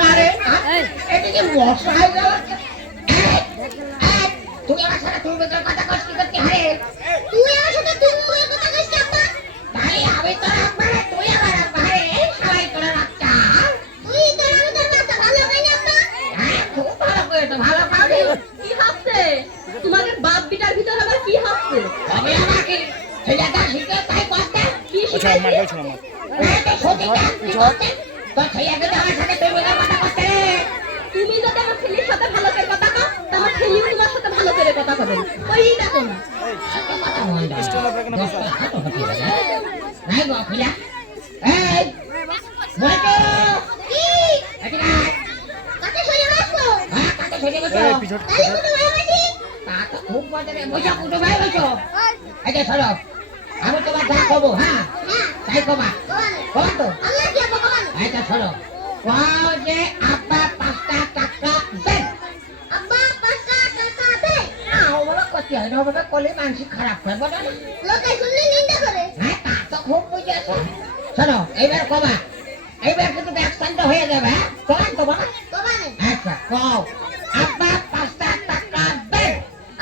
না রে এদিকে মশা হয়ে গেল তুই আমার সাথে তুই বেকার কথা কস কি করতে হারে তুই আমার সাথে তুই মুখের কথা কস কি আব্বা তাই আমি তো আব্বা তুই আমার আব্বা রে সবাই তোরা রাখতা তুই তো আমি তোর বাচ্চা ভালো পাই না আব্বা হ্যাঁ খুব ভালো করে তো ভালো পাবি কি হচ্ছে তোমাদের বাপ বিটার ভিতর আবার কি হচ্ছে আমি আমাকে ছেলেটা শিখে তাই করতে কি আচ্ছা আমার ভাই শোনো আমার তো সত্যি তো ছেলেকে তো আমার সাথে তুই বেকার কথা করতে রে তুমি যদি আমার ছেলের সাথে ভালো করে কথা কও তোমার ছেলেও তোমার সাথে ভালো করে কথা কবে ওই দেখো না নাই গো ফিলা এই বলতো কি এটা কাকে সরে বসো হ্যাঁ কাকে সরে বসো এই পিছট তাহলে কোন ভাই বসি তা তো খুব মজা রে বসা কোন ভাই বসো এটা সরো আমি তোমার যা কব হ্যাঁ তাই কবা কবা তো আল্লাহ কি কবা এটা সরো কও যে আব্বা 5 টাকা দেন আব্বা 5 টাকা দেন না ওরা কত হয় না ওরা কলে মানসি খারাপ হয় বলে না লোকে শুনলে নিন্দা করে হ্যাঁ তা তো খুব বুঝেছো শোনো এইবার কবা এইবার কিন্তু অ্যাকশনটা হয়ে যাবে হ্যাঁ কবা তো বাবা কবা না আচ্ছা কও আব্বা 5 টাকা দেন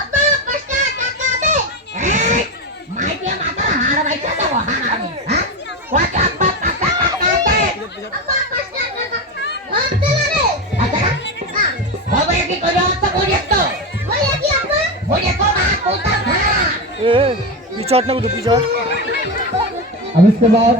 আব্বা 5 টাকা দেন এই মাইকে মাথা হাড় বাইটা দাও হাড় আমি হ্যাঁ কত আব্বা 5 টাকা দেন আব্বা 5 টাকা বলতে না রে আচ্ছা না হবে কি করে তো বলে তো বলে কি আব্বা বলে তো না কোথা ভাড়া ए पिछट ना पिछट अब इसके बाद